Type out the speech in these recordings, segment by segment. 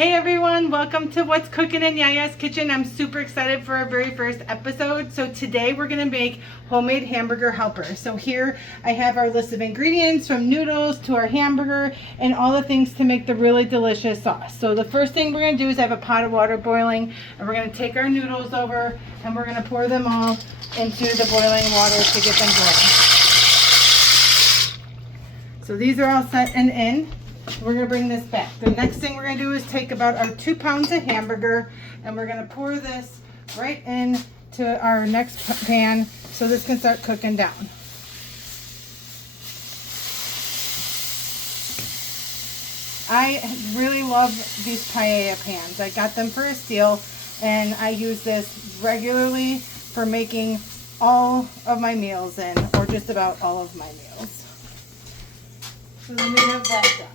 Hey everyone, welcome to What's Cooking in Yaya's Kitchen. I'm super excited for our very first episode. So today we're gonna make homemade hamburger helper. So here I have our list of ingredients from noodles to our hamburger and all the things to make the really delicious sauce. So the first thing we're gonna do is have a pot of water boiling, and we're gonna take our noodles over and we're gonna pour them all into the boiling water to get them going. So these are all set and in. We're going to bring this back. The next thing we're going to do is take about our 2 pounds of hamburger and we're going to pour this right into our next pan so this can start cooking down. I really love these paella pans. I got them for a steal and I use this regularly for making all of my meals in, or just about all of my meals. So then we have that done.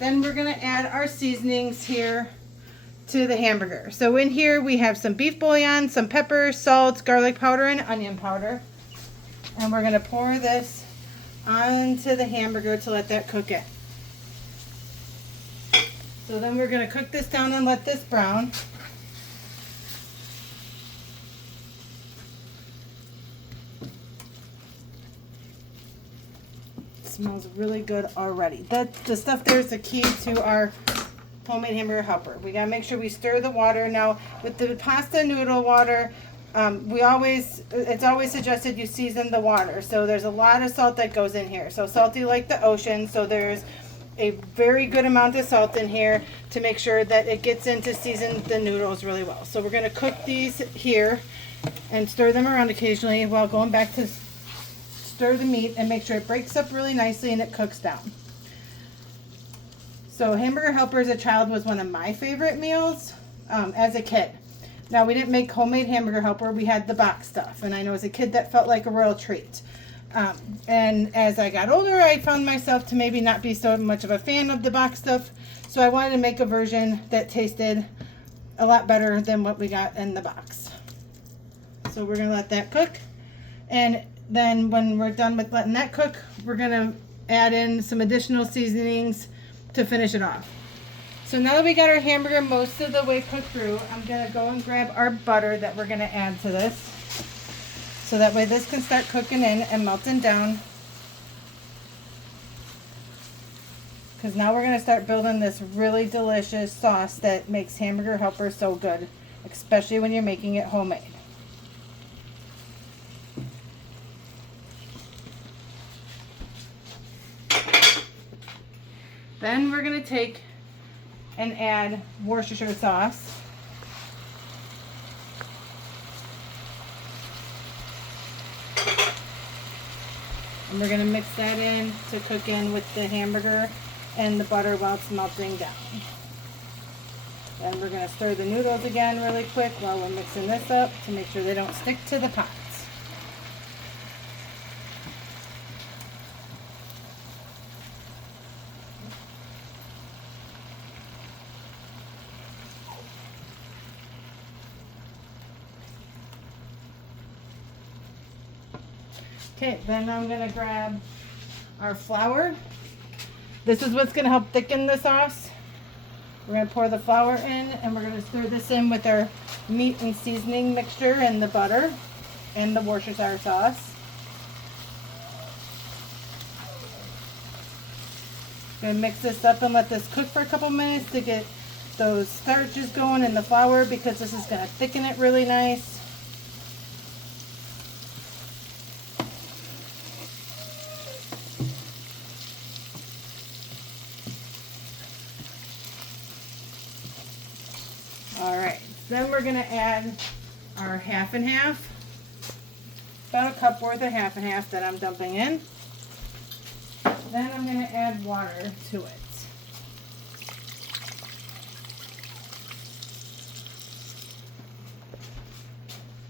Then we're going to add our seasonings here to the hamburger. So in here we have some beef bouillon, some pepper, salt, garlic powder, and onion powder. And we're going to pour this onto the hamburger to let that cook in. So then we're going to cook this down and let this brown. Smells really good already. The stuff there is the key to our homemade hamburger helper. We gotta make sure we stir the water. Now with the pasta noodle water, it's always suggested you season the water. So there's a lot of salt that goes in here. So salty like the ocean. So there's a very good amount of salt in here to make sure that it gets in to season the noodles really well. So we're gonna cook these here and stir them around occasionally while going back to stir the meat and make sure it breaks up really nicely and it cooks down. So hamburger helper as a child was one of my favorite meals as a kid. Now we didn't make homemade hamburger helper, we had the box stuff, and I know as a kid that felt like a royal treat. And as I got older I found myself to maybe not be so much of a fan of the box stuff, so I wanted to make a version that tasted a lot better than what we got in the box. So we're going to let that cook, and then when we're done with letting that cook, we're going to add in some additional seasonings to finish it off. So now that we got our hamburger most of the way cooked through, I'm going to go and grab our butter that we're going to add to this. So that way this can start cooking in and melting down. Because now we're going to start building this really delicious sauce that makes hamburger helper so good, especially when you're making it homemade. Then we're going to take and add Worcestershire sauce. And we're going to mix that in to cook in with the hamburger and the butter while it's melting down. Then we're going to stir the noodles again really quick while we're mixing this up to make sure they don't stick to the pot. Okay, then I'm going to grab our flour. This is what's going to help thicken the sauce. We're going to pour the flour in and we're going to stir this in with our meat and seasoning mixture and the butter and the Worcestershire sauce. Going to mix this up and let this cook for a couple minutes to get those starches going in the flour, because this is going to thicken it really nice. Alright, then we're going to add our half and half, about a cup worth of half and half that I'm dumping in. Then I'm going to add water to it.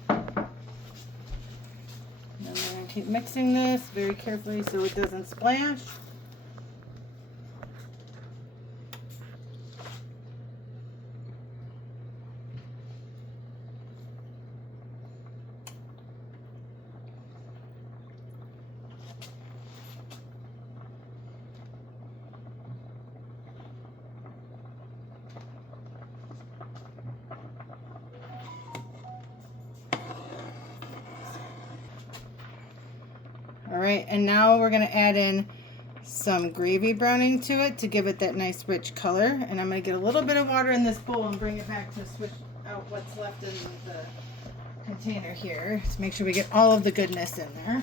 And we're going to keep mixing this very carefully so it doesn't splash. All right, and now we're gonna add in some gravy browning to it to give it that nice rich color. And I'm gonna get a little bit of water in this bowl and bring it back to switch out what's left in the container here to make sure we get all of the goodness in there.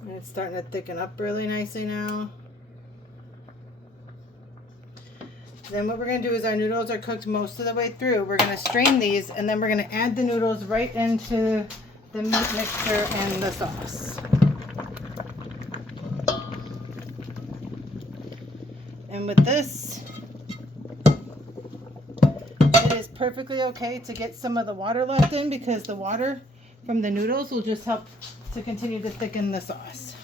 And it's starting to thicken up really nicely now. Then what we're going to do is our noodles are cooked most of the way through. We're going to strain these and then we're going to add the noodles right into the meat mixture and the sauce. And with this, it is perfectly okay to get some of the water left in because the water from the noodles will just help to continue to thicken the sauce.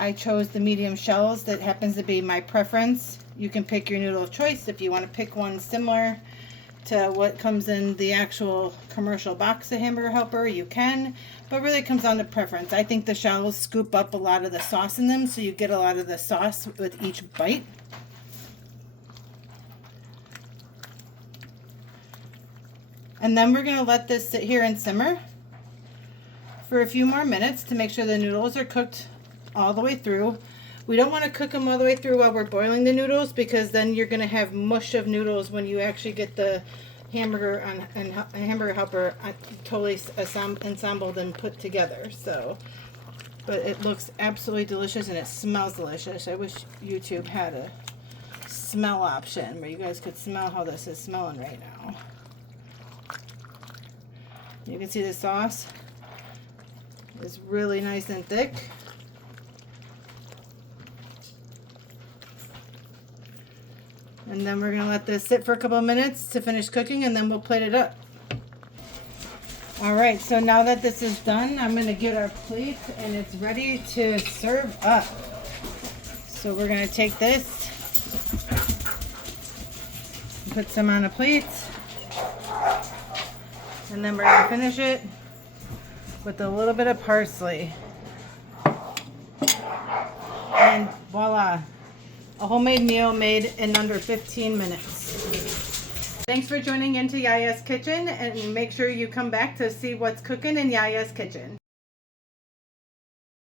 I chose the medium shells. That happens to be my preference. You can pick your noodle of choice if you want to pick one similar to what comes in the actual commercial box of Hamburger Helper, you can, but really it comes down to preference. I think the shallows scoop up a lot of the sauce in them, so you get a lot of the sauce with each bite. And then we're going to let this sit here and simmer for a few more minutes to make sure the noodles are cooked all the way through. We don't want to cook them all the way through while we're boiling the noodles because then you're going to have mush of noodles when you actually get the hamburger and Hamburger Helper totally assembled and put together. So, but it looks absolutely delicious and it smells delicious. I wish YouTube had a smell option where you guys could smell how this is smelling right now. You can see the sauce is really nice and thick. And then we're going to let this sit for a couple of minutes to finish cooking and then we'll plate it up. Alright, so now that this is done, I'm going to get our plate and it's ready to serve up. So we're going to take this and put some on a plate. And then we're going to finish it with a little bit of parsley. And voila! A homemade meal made in under 15 minutes. Thanks for joining into Yaya's Kitchen, and make sure you come back to see what's cooking in Yaya's Kitchen.